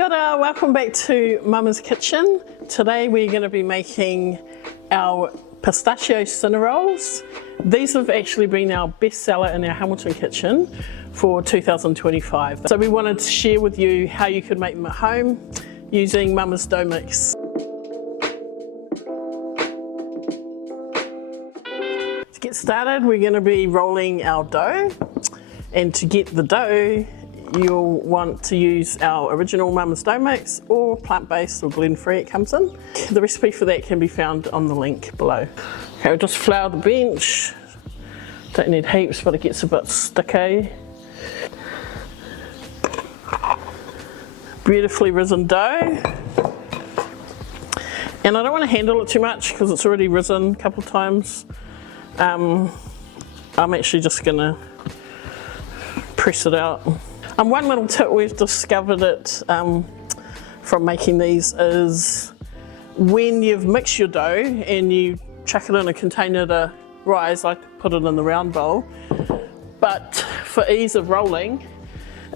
Kia ora, welcome back to Mama's Kitchen. Today we're going to be making our Pistachio Cinnarolls. These have actually been our best seller in our Hamilton kitchen for 2025. So we wanted to share with you how you could make them at home using MamasDough mix. To get started, we're going to be rolling our dough, and to get the dough you'll want to use our original MamasDough mix or plant-based or gluten-free it comes in. The recipe for that can be found on the link below. Okay, we'll just flour the bench. Don't need heaps, but it gets a bit sticky. Beautifully risen dough. And I don't want to handle it too much because it's already risen a couple of times. I'm actually just gonna press it out. One little tip we've discovered it from making these is when you've mixed your dough and you chuck it in a container to rise, I put it in the round bowl, but for ease of rolling,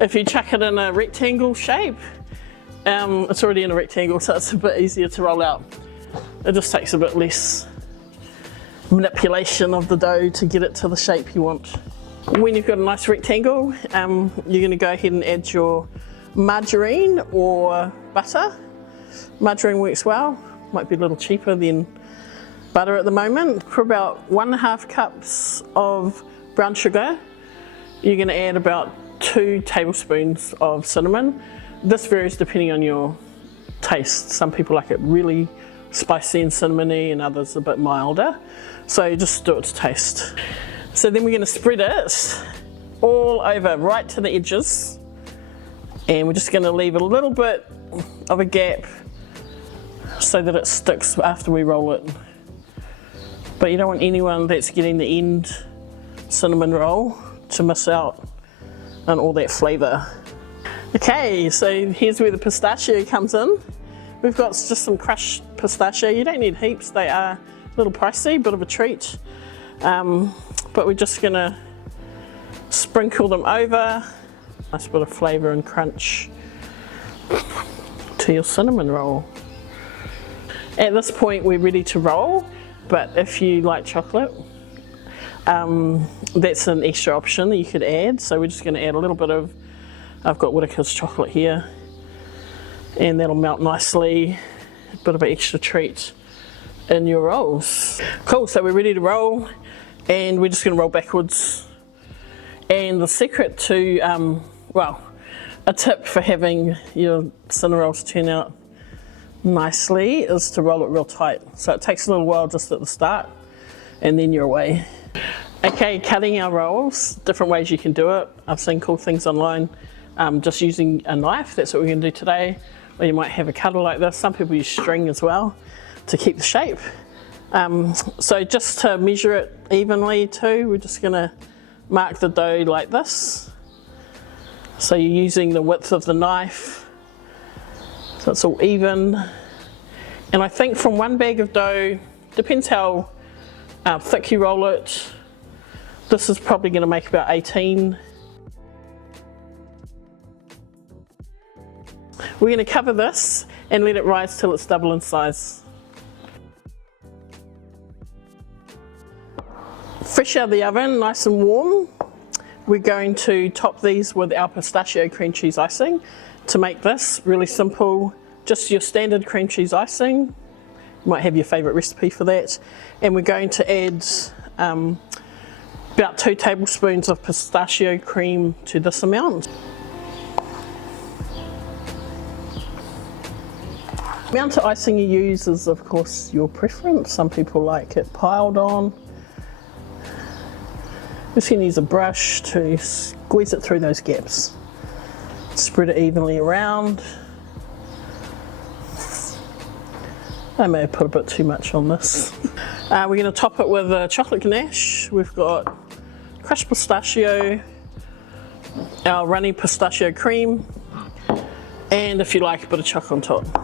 if you chuck it in a rectangle shape, it's already in a rectangle, so it's a bit easier to roll out. It just takes a bit less manipulation of the dough to get it to the shape you want. When you've got a nice rectangle, you're going to go ahead and add your margarine or butter. Margarine works well, might be a little cheaper than butter at the moment. For about 1.5 cups of brown sugar, you're going to add about 2 tablespoons of cinnamon. This varies depending on your taste. Some people like it really spicy and cinnamony and others a bit milder. So just do it to taste. So then we're going to spread it all over, right to the edges, and we're just going to leave a little bit of a gap so that it sticks after we roll it. But you don't want anyone that's getting the end cinnamon roll to miss out on all that flavour. Okay, so here's where the pistachio comes in. We've got just some crushed pistachio. You don't need heaps, they are a little pricey, bit of a treat. But we're just going to sprinkle them over. Nice bit of flavour and crunch to your cinnamon roll. At this point we're ready to roll, but if you like chocolate, that's an extra option that you could add. So we're just going to add a little bit of, I've got Whittaker's chocolate here, and that'll melt nicely. A bit of an extra treat in your rolls. Cool, so we're ready to roll. And we're just going to roll backwards. And the secret to, well, a tip for having your Cinnarolls turn out nicely is to roll it real tight. So it takes a little while just at the start, and then you're away. Okay, cutting our rolls, different ways you can do it. I've seen cool things online, just using a knife. That's what we're going to do today. Or you might have a cutter like this. Some people use string as well to keep the shape. So just to measure it evenly too, we're just going to mark the dough like this. So you're using the width of the knife, so it's all even. And I think from one bag of dough, depends how thick you roll it, this is probably going to make about 18. We're going to cover this and let it rise till it's double in size. Fresh out of the oven, nice and warm, we're going to top these with our pistachio cream cheese icing. To make this really simple, just your standard cream cheese icing. You might have your favourite recipe for that. And we're going to add about 2 tablespoons of pistachio cream to this amount. The amount of icing you use is of course your preference. Some people like it piled on. Just going to use a brush to squeeze it through those gaps. Spread it evenly around. I may have put a bit too much on this. We're going to top it with a chocolate ganache. We've got crushed pistachio, our runny pistachio cream, and if you like, a bit of chocolate on top.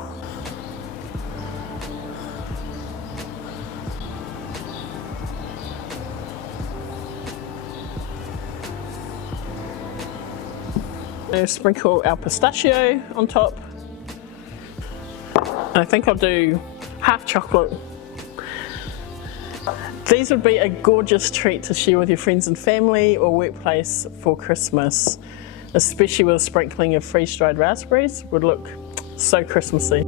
Sprinkle our pistachio on top. I think I'll do half chocolate. These would be a gorgeous treat to share with your friends and family or workplace for Christmas, especially with a sprinkling of freeze-dried raspberries. Would look so Christmassy.